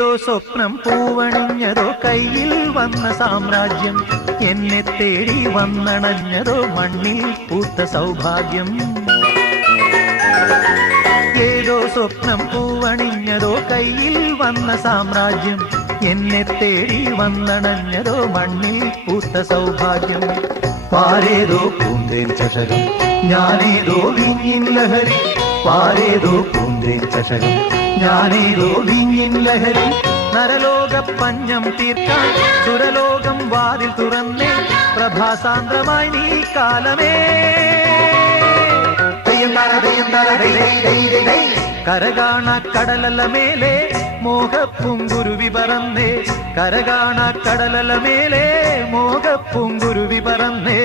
ഏതോ സ്വപ്നം പൂവണിഞ്ഞതോ കയ്യിൽ വന്ന സാമ്രാജ്യം, എന്നെ തേടി വന്നണഞ്ഞതോ മണ്ണിൽ പൂത്ത സൗഭാഗ്യം. ഏതോ സ്വപ്നം പൂവണിഞ്ഞതോ കയ്യിൽ വന്ന സാമ്രാജ്യം, എന്നെ തേടി വന്നണഞ്ഞതോ മണ്ണിൽ പൂത്ത സൗഭാഗ്യം. പാരേതോ പൂന്തേൻ ചഷകം, ഞാനേതോ വീഞ്ഞിൻ ലഹരി. പാരേതോ പൂന്തേൻ ചഷകം, ഞാനേതോ വീഞ്ഞിൻ ലഹരി. നരലോക പഞ്ഞം തീർക്കാൻ സുരലോകം വാതിൽ തുറന്നേ, പ്രഭാസാന്ദ്രമായി നീ കാലമേ. കരകാണ കടലല മേലെ മോഹപ്പൂങ്കുരുവി പറന്നേ, കരകാണ കടലല മേലെ മോഹപ്പൂങ്കുരുവി പറന്നേ.